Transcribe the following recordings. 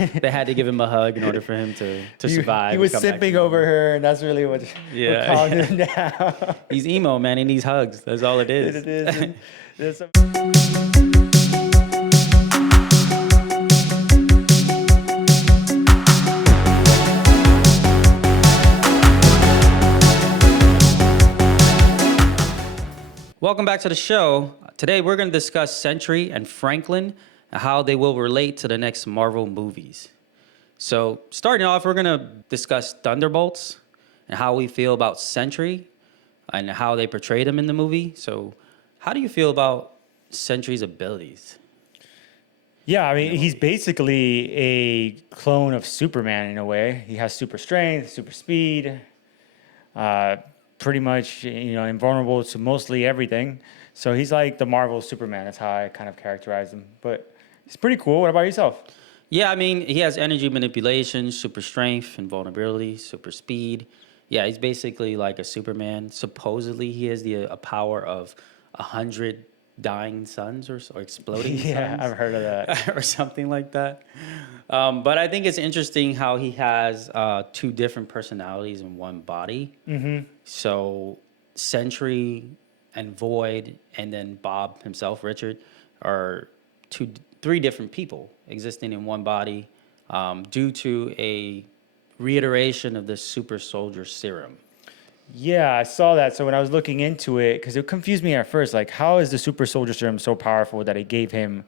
They had to give him a hug in order for him to survive. He and was come back simping to over normal. her, and that's really what calmed him down. He's emo, man. He needs hugs. That's all it is. It is. And there's some- Welcome back to the show. Today we're going to discuss Sentry and Franklin and how they will relate to the next Marvel movies. So starting off, we're going to discuss Thunderbolts and how we feel about Sentry and how they portrayed him in the movie. So how do you feel about Sentry's abilities? Yeah, I mean, he's basically a clone of Superman in a way. He has super strength, super speed, pretty much, invulnerable to mostly everything. So he's like the Marvel Superman. That's how I kind of characterize him. But he's pretty cool. What about yourself? Yeah, I mean, he has energy manipulation, super strength, invulnerability, super speed. Yeah, he's basically like a Superman. Supposedly, he has a power of 100 dying suns or exploding Yeah, suns. I've heard of that. Or something like that. But I think it's interesting how he has two different personalities in one body. Mm-hmm. So Sentry and Void, and then Bob himself, Richard, are three different people existing in one body due to a reiteration of the super soldier serum. Yeah, I saw that. So when I was looking into it, because it confused me at first, like how is the super soldier serum so powerful that it gave him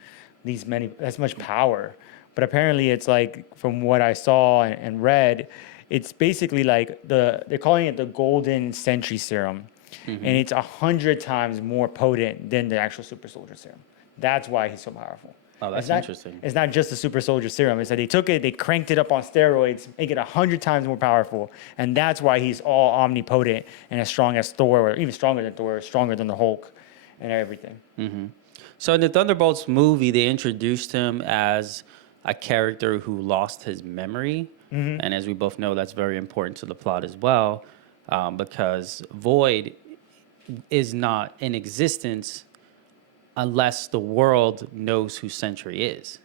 as much power? But apparently, it's like from what I saw and read, it's basically like they're calling it the golden sentry serum, and it's 100 times more potent than the actual super soldier serum. That's why he's so powerful. Oh, that's It's interesting. It's not just the super soldier serum. It's that they took it, they cranked it up on steroids, make it 100 times more powerful, and that's why he's all omnipotent and as strong as Thor, or even stronger than Thor, stronger than the Hulk, and everything. So in the Thunderbolts movie, they introduced him as a character who lost his memory. And as we both know, that's very important to the plot as well, because Void is not in existence unless the world knows who Sentry is.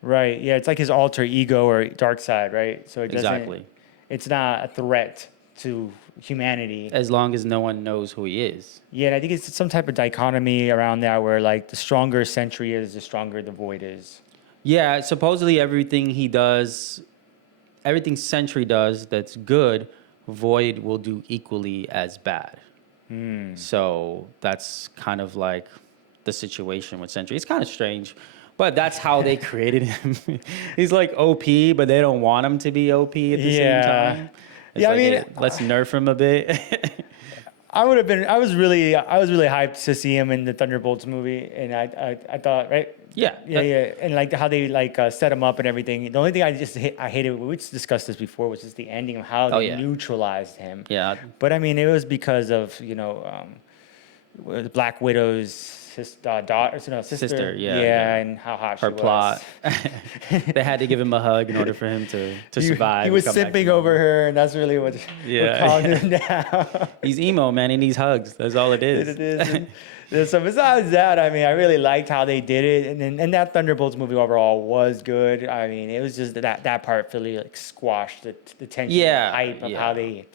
Right. Yeah, it's like his alter ego or dark side, right? So it doesn't. Exactly. It's not a threat to humanity. As long as no one knows who he is. Yeah, and I think it's some type of dichotomy around that where like the stronger Sentry is, the stronger the Void is. Yeah, supposedly everything Sentry does that's good, Void will do equally as bad. So that's kind of like the situation with Sentry. It's kind of strange, but that's how they created him. He's like OP, but they don't want him to be OP at the same time. It's Yeah, I like, mean, hey, let's nerf him a bit. I was really hyped to see him in the Thunderbolts movie, and I thought, right? Yeah. Yeah, and like how they set him up and everything. The only thing I hated, we discussed this before, was just the ending of how they neutralized him. Yeah. But I mean, it was because of the Black Widow's sister. Yeah. And how hot Her she plot. was. They had to give him a hug in order for him to survive. He was and come back to simping normal. over her, and that's really what calmed him down. He's emo, man. He needs hugs. That's all it is. It is. And so besides that, I mean, I really liked how they did it, and that Thunderbolts movie overall was good. I mean, it was just that part really like squashed the tension, and the hype of how they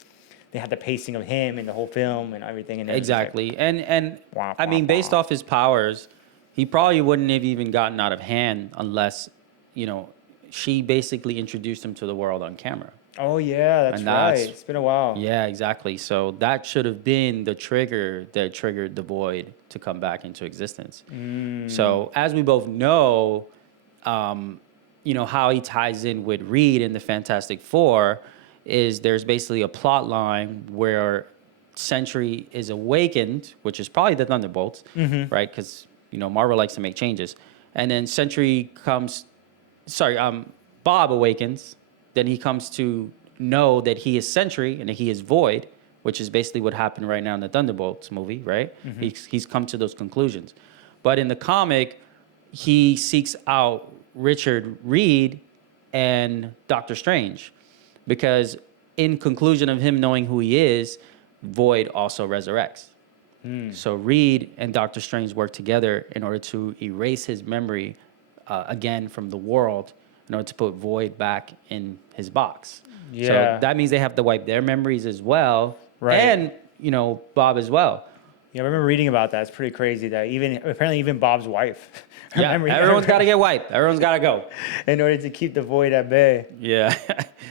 had the pacing of him and the whole film and everything. And Exactly. Like, and I mean, based off his powers, he probably wouldn't have even gotten out of hand unless, she basically introduced him to the world on camera. Oh, yeah, that's right. It's been a while. Yeah, exactly. So that should have been the trigger that triggered the Void to come back into existence. So as we both know, how he ties in with Reed in the Fantastic Four is there's basically a plot line where Sentry is awakened, which is probably the Thunderbolts, right? Because, Marvel likes to make changes. And then Bob awakens. Then he comes to know that he is Sentry and that he is Void, which is basically what happened right now in the Thunderbolts movie, right? He's come to those conclusions. But in the comic, he seeks out Richard Reed and Doctor Strange because in conclusion of him knowing who he is, Void also resurrects. So Reed and Doctor Strange work together in order to erase his memory again from the world in order to put Void back in his box. Yeah. So that means they have to wipe their memories as well. Right. And, Bob as well. Yeah, I remember reading about that. It's pretty crazy that apparently even Bob's wife. Yeah, everyone's got to get wiped. Everyone's got to go. In order to keep the Void at bay. Yeah.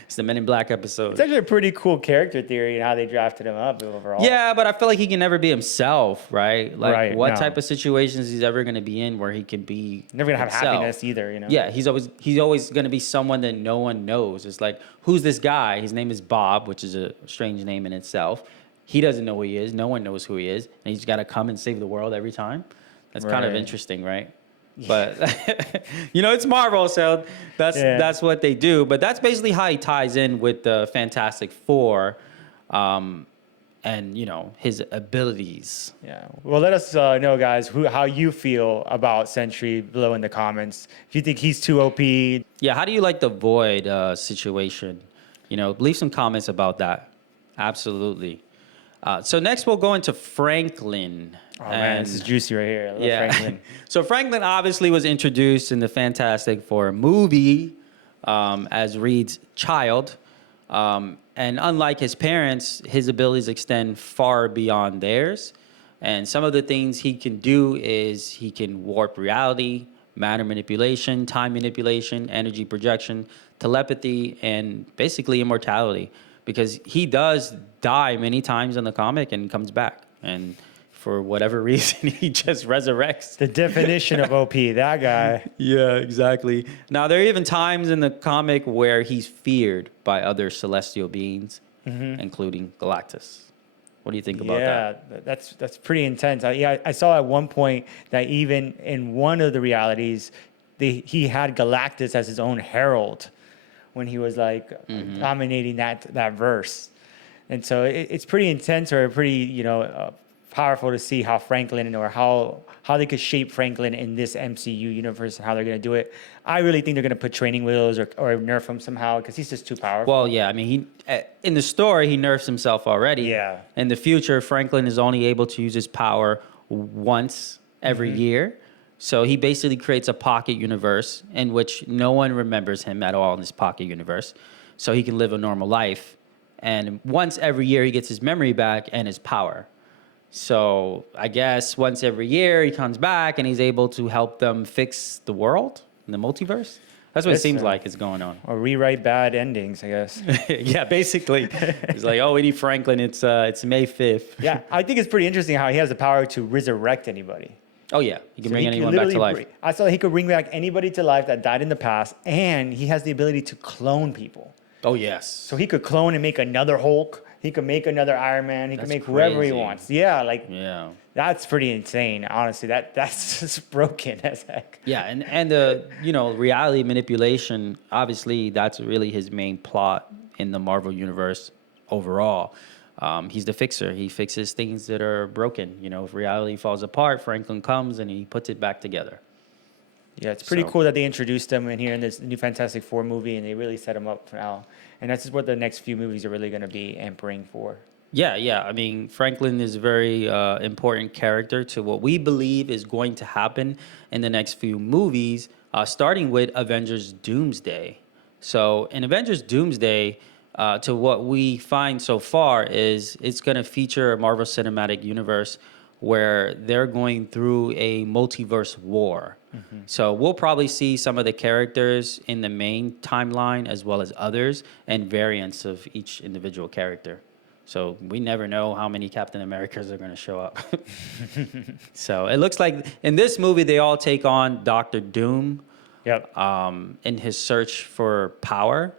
It's the Men in Black episode. It's actually a pretty cool character theory and how they drafted him up overall. Yeah, but I feel like he can never be himself, right? Like, Right, what no. type of situations he's ever going to be in where he can be Never gonna have himself? happiness either, Yeah, he's always going to be someone that no one knows. It's like, who's this guy? His name is Bob, which is a strange name in itself. He doesn't know who he is. No one knows who he is, and he's got to come and save the world every time. That's kind of Right. interesting, right? But it's Marvel, so that's what they do. But that's basically how he ties in with the Fantastic Four, and his abilities. Yeah. Well, let us know, guys, how you feel about Sentry below in the comments. If you think he's too OP. Yeah, how do you like the Void situation? Leave some comments about that. Absolutely. So next we'll go into Franklin. Oh man, this is juicy right here. I love Franklin. So Franklin obviously was introduced in the Fantastic Four movie as Reed's child. And unlike his parents, his abilities extend far beyond theirs. And some of the things he can do is he can warp reality, matter manipulation, time manipulation, energy projection, telepathy, and basically immortality. Because he does die many times in the comic and comes back. And for whatever reason, he just resurrects. The definition of OP, that guy. Yeah, exactly. Now, there are even times in the comic where he's feared by other celestial beings, including Galactus. What do you think about that? Yeah, that's pretty intense. I saw at one point that even in one of the realities, he had Galactus as his own herald when he was dominating that verse. And so it's pretty intense or pretty, powerful to see how Franklin or how they could shape Franklin in this MCU universe and how they're going to do it. I really think they're going to put training wheels or nerf him somehow because he's just too powerful. Well, yeah, I mean, in the story, he nerfs himself already. Yeah. In the future, Franklin is only able to use his power once every year. So he basically creates a pocket universe in which no one remembers him at all in this pocket universe. So he can live a normal life. And once every year, he gets his memory back and his power. So I guess once every year he comes back and he's able to help them fix the world in the multiverse. That's what it seems like is going on. Or rewrite bad endings, I guess. Yeah, basically. It's like, we need Franklin. It's May 5th. Yeah, I think it's pretty interesting how he has the power to resurrect anybody. Oh, yeah. He can bring anyone back to life. I saw he could bring back anybody to life that died in the past, and he has the ability to clone people. Oh, yes. So he could clone and make another Hulk. He could make another Iron Man. He could make whoever he wants. Yeah, that's pretty insane. Honestly, that's just broken as heck. Yeah, and the reality manipulation. Obviously, that's really his main plot in the Marvel universe overall. He's the fixer. He fixes things that are broken. If reality falls apart, Franklin comes and he puts it back together. Yeah, it's pretty cool that they introduced him in here in this new Fantastic Four movie, and they really set him up for now. And that's just what the next few movies are really going to be ampering for. Yeah. I mean, Franklin is a very important character to what we believe is going to happen in the next few movies, starting with Avengers Doomsday. So in Avengers Doomsday, to what we find so far is it's going to feature a Marvel Cinematic Universe where they're going through a multiverse war. So we'll probably see some of the characters in the main timeline as well as others and variants of each individual character. So we never know how many Captain Americas are going to show up. So it looks like in this movie, they all take on Dr. Doom. Yep. In his search for power.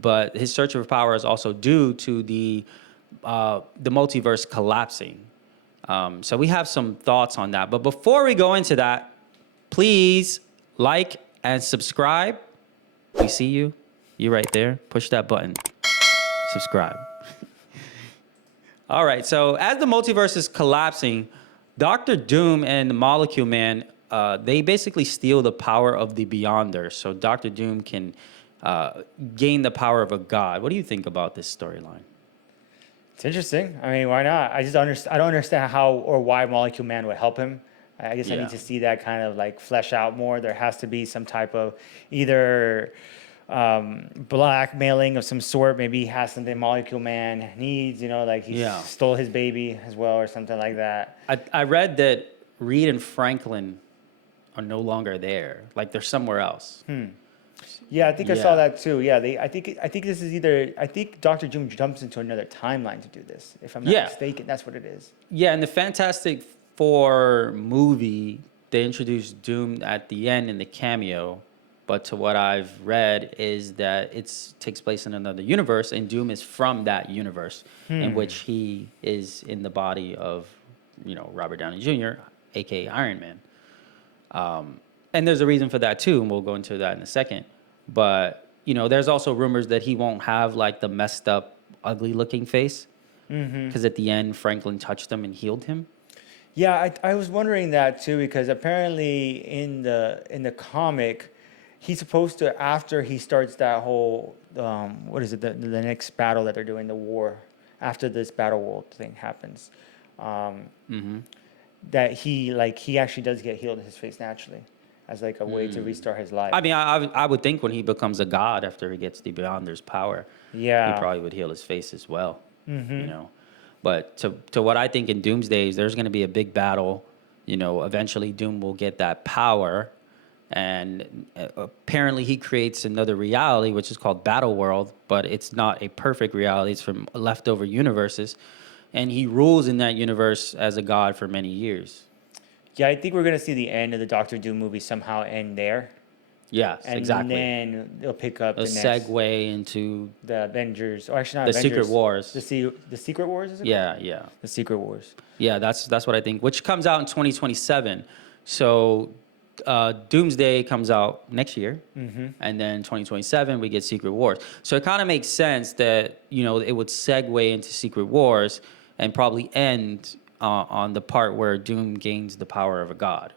But his search for power is also due to the multiverse collapsing. So we have some thoughts on that. But before we go into that, please like and subscribe. We see you. You right there. Push that button. Subscribe. All right. So as the multiverse is collapsing, Dr. Doom and the Molecule Man, they basically steal the power of the Beyonders. So Dr. Doom can gain the power of a god. What do you think about this storyline? It's interesting. I mean, why not? I don't understand how or why Molecule Man would help him. I guess I Yeah. need to see that kind of like flesh out more. There has to be some type of either blackmailing of some sort. Maybe he has something Molecule Man needs, like he Yeah. stole his baby as well or something like that. I read that Reed and Franklin are no longer there. Like they're somewhere else. Yeah, I think I Yeah. saw that too. Yeah, I think this is either, I think Doctor Doom jumps into another timeline to do this. If I'm not Yeah. mistaken, that's what it is. Yeah, in the Fantastic Four movie, they introduced Doom at the end in the cameo. But to what I've read is that it takes place in another universe, and Doom is from that universe in which he is in the body of, Robert Downey Jr., aka Iron Man. And there's a reason for that too, and we'll go into that in a second. But there's also rumors that he won't have like the messed up, ugly-looking face, because at the end Franklin touched him and healed him. Yeah, I was wondering that too because apparently in the comic, he's supposed to, after he starts that whole what is it, the next battle that they're doing, the war, after this battle world thing happens, that he actually does get healed in his face naturally as like a way to restart his life. I mean, I would think when he becomes a god after he gets the Beyonder's power, Yeah. he probably would heal his face as well. But to what I think in Doomsday, there's going to be a big battle. Eventually Doom will get that power, and apparently he creates another reality, which is called Battle World, but it's not a perfect reality. It's from leftover universes, and he rules in that universe as a god for many years. Yeah, I think we're gonna see the end of the Doctor Doom movie somehow end there, Yes, and exactly. then they'll pick up A the next, segue into the Avengers, or actually not the Avengers, Secret Wars. the Secret Wars, is it? Yeah, yeah. The Secret Wars. Yeah, that's what I think, which comes out in 2027. So Doomsday comes out next year, and then 2027 we get Secret Wars. So it kind of makes sense that it would segue into Secret Wars and probably end on the part where Doom gains the power of a god.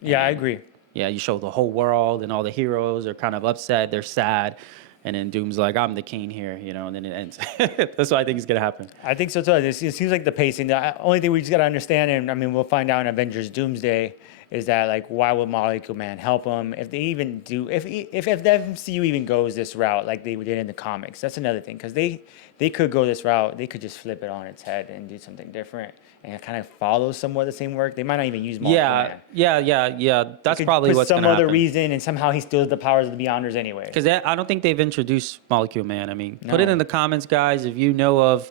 Yeah, I agree. Yeah, you show the whole world and all the heroes are kind of upset, they're sad, and then Doom's like, "I'm the king here," and then it ends. That's what I think is gonna happen. I think so too. It seems like the pacing. The only thing we just gotta understand, and I mean, we'll find out in Avengers Doomsday, is that like, why would Molecule Man help him? If they even do, if the MCU even goes this route like they did in the comics, that's another thing, because they could go this route. They could just flip it on its head and do something different and kind of follow somewhat the same work. They might not even use Molecule Man. Yeah. That's Could probably put what's some gonna other happen. reason, and somehow he steals the powers of the Beyonders anyway. Because I don't think they've introduced Molecule Man. I mean, put it No. in the comments, guys, if you know of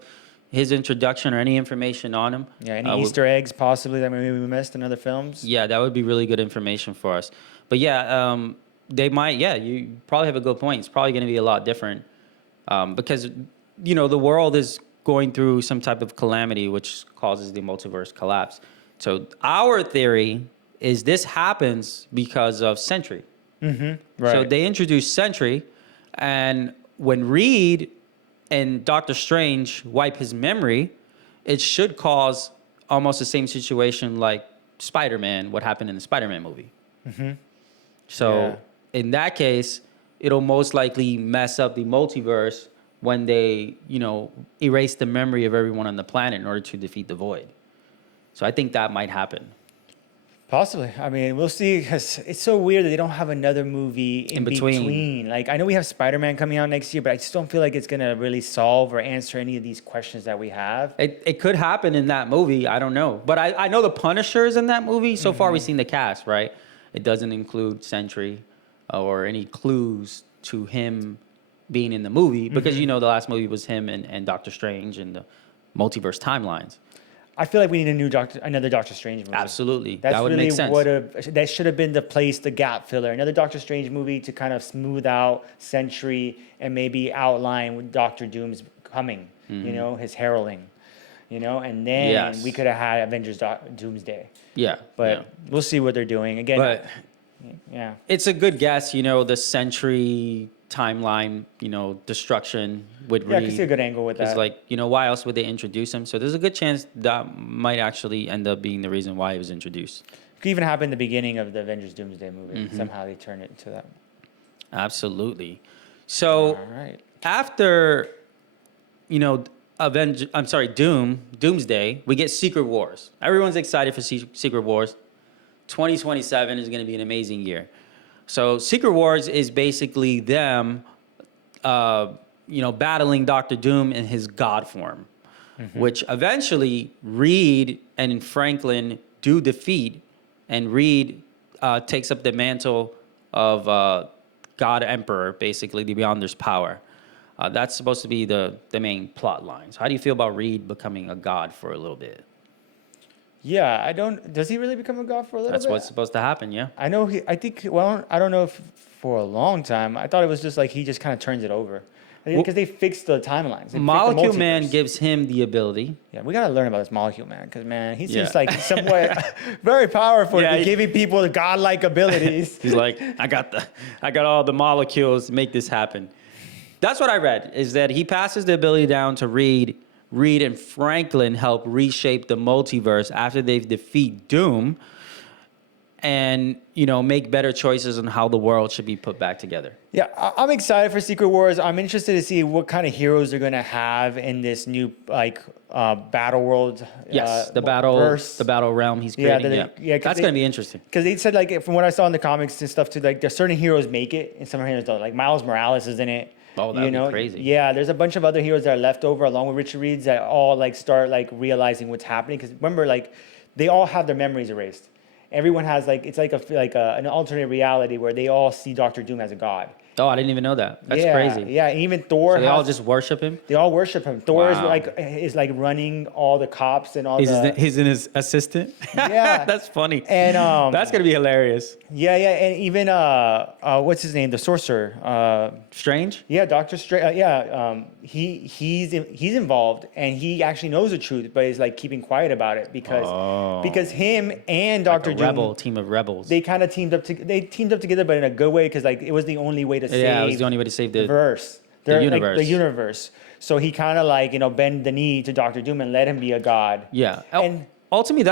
his introduction or any information on him. Yeah, any Easter eggs possibly that maybe we missed in other films? Yeah, that would be really good information for us. But yeah, they might. Yeah, you probably have a good point. It's probably going to be a lot different because the world is going through some type of calamity, which causes the multiverse collapse. So our theory is this happens because of Sentry. Right. So they introduced Sentry, and when Reed and Doctor Strange wipe his memory, it should cause almost the same situation like Spider-Man, what happened in the Spider-Man movie. So in that case, it'll most likely mess up the multiverse when they, erase the memory of everyone on the planet in order to defeat the Void. So I think that might happen. Possibly. I mean, we'll see, because it's so weird that they don't have another movie in between. Like, I know we have Spider-Man coming out next year, but I just don't feel like it's going to really solve or answer any of these questions that we have. It could happen in that movie. I don't know. But I know the Punisher is in that movie. So far, we've seen the cast, right? It doesn't include Sentry or any clues to him being in the movie because, the last movie was him and Doctor Strange and the multiverse timelines. I feel like we need another Doctor Strange movie. Absolutely. That's that would really make sense. that should have been the gap filler. Another Doctor Strange movie to kind of smooth out Sentry and maybe outline when Doctor Doom's coming, his heralding, and then we could have had Avengers Doomsday. Yeah. But we'll see what they're doing. Again, But yeah. it's a good guess, the Sentry timeline, destruction with Yeah, I Reed. can see a good angle with that. Because, why else would they introduce him? So there's a good chance that might actually end up being the reason why he was introduced. Could even happen in the beginning of the Avengers Doomsday movie. Somehow they turn it into that. Absolutely. So All right. after, Doomsday, we get Secret Wars. Everyone's excited for Secret Wars. 2027 is going to be an amazing year. So Secret Wars is basically them, battling Doctor Doom in his God form, which eventually Reed and Franklin do defeat, and Reed takes up the mantle of God Emperor, basically the Beyonder's power. That's supposed to be the main plot lines. How do you feel about Reed becoming a god for a little bit? Yeah, I don't. Does he really become a god for a little That's bit? what's supposed to happen, yeah. I know he. I think. Well, I don't know if for a long time. I thought it was just like he just kind of turns it over, because they fixed the timelines. They fixed the Molecule Man multiverse. gives him the ability. Yeah, we gotta learn about this Molecule Man, because man, he seems Yeah. like somewhat very powerful. Yeah, to be he- giving people the godlike abilities. He's like, I got all the molecules to make this happen. That's what I read, is that he passes the ability down to Reed. Reed and Franklin help reshape the multiverse after they defeat Doom, and make better choices on how the world should be put back together. Yeah, I'm excited for Secret Wars. I'm interested to see what kind of heroes they're gonna have in this new battle world. Yes, the battle realm he's creating. That's gonna be interesting. Because they said, like, from what I saw in the comics and stuff too, like there's certain heroes make it and some heroes don't. Like Miles Morales is in it. Oh, that'd be crazy. Yeah, there's a bunch of other heroes that are left over along with Richard Reed's that all start realizing what's happening. Because remember, they all have their memories erased. Everyone has it's an alternate reality where they all see Doctor Doom as a god. Oh, I didn't even know that. That's crazy. Yeah, and even Thor. So they all just worship him? They all worship him. Thor Wow. is running all the cops and all He's in his assistant? Yeah. That's funny. And that's going to be hilarious. yeah, and even what's his name? The sorcerer. Strange? Yeah, Doctor Strange. He's involved, and he actually knows the truth, but is keeping quiet about it because him and Doctor Doom, Team of rebels. they kind of teamed up. They teamed up together, but in a good way, because it was the only way to save. Yeah, it was the only way to save the verse. universe. The universe. So he kind of bend the knee to Doctor Doom and let him be a god. Yeah. And ultimately,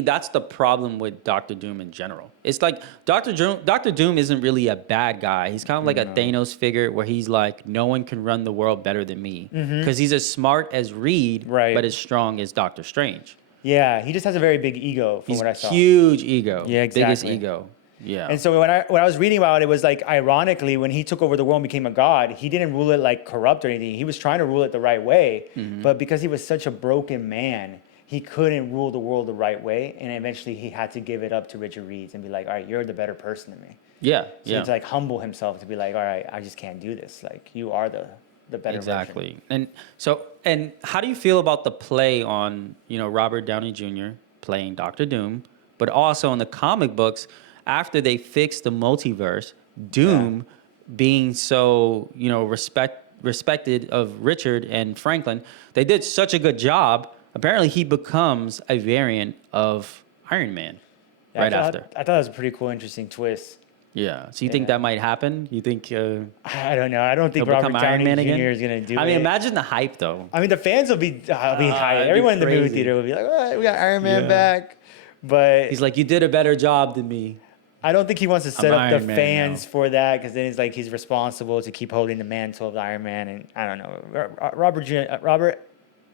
that's the problem with Doctor Doom in general. It's like Doctor Doom isn't really a bad guy. He's kind of like a Thanos figure where he's like, no one can run the world better than me. Because he's as smart as Reed, Right. but as strong as Doctor Strange. yeah, he just has a very big ego from He's what I saw. huge ego. Yeah, Biggest exactly. ego. Yeah. And so when I was reading about it, it was ironically, when he took over the world and became a god, he didn't rule it corrupt or anything. He was trying to rule it the right way, but because he was such a broken man, he couldn't rule the world the right way, and eventually he had to give it up to Richard Reed and be like, all right, you're the better person than me. Yeah. So to humble himself to be like, all right, I just can't do this. You are the better Exactly. version. And how do you feel about the play on, Robert Downey Jr. playing Doctor Doom, but also in the comic books, after they fixed the multiverse, Doom being so, respected of Richard and Franklin, they did such a good job. Apparently he becomes a variant of Iron Man after. I thought that was a pretty cool, interesting twist. Yeah. So you think that might happen? You think I don't know. I don't think he'll Robert become Iron Downey Man Jr. again? is going to do it. I mean, imagine the hype, though. I mean, the fans will be high. it'd be Everyone in the movie crazy. theater will be like, all right, we got Iron Man back. But He's like, you did a better job than me. I don't think he wants to set I'm up the Iron Man fans now. for that, because then it's he's responsible to keep holding the mantle of Iron Man. And I don't know.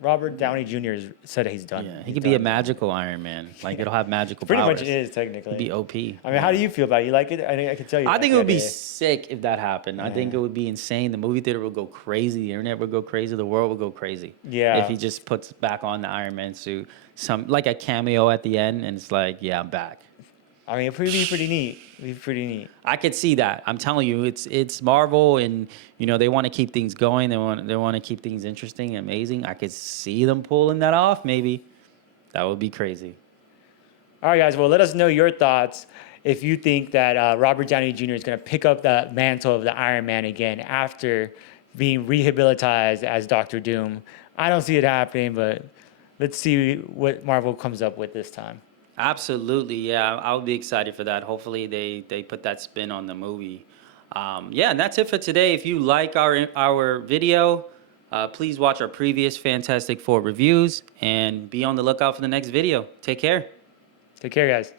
Robert Downey Jr. said that he's done. Yeah, he He's could be a done. magical Iron Man. It'll have magical Pretty powers. much is, technically. It'd be OP. I mean, how do you feel about it? You like it? I can tell you. I like think it would be yeah. sick if that happened. I think it would be insane. The movie theater would go crazy. The internet would go crazy. The world would go crazy. Yeah. If he just puts back on the Iron Man suit, like a cameo at the end, and it's like, yeah, I'm back. I mean, it'd be pretty neat. It'd be pretty neat. I could see that. I'm telling you, it's Marvel, and they want to keep things going. They want to keep things interesting, and amazing. I could see them pulling that off. Maybe that would be crazy. All right, guys. Well, let us know your thoughts if you think that Robert Downey Jr. is going to pick up the mantle of the Iron Man again after being rehabilitated as Doctor Doom. I don't see it happening, but let's see what Marvel comes up with this time. Absolutely, yeah. I would be excited for that. Hopefully, they put that spin on the movie. Yeah, and that's it for today. If you like our video, please watch our previous Fantastic Four reviews and be on the lookout for the next video. Take care. Take care, guys.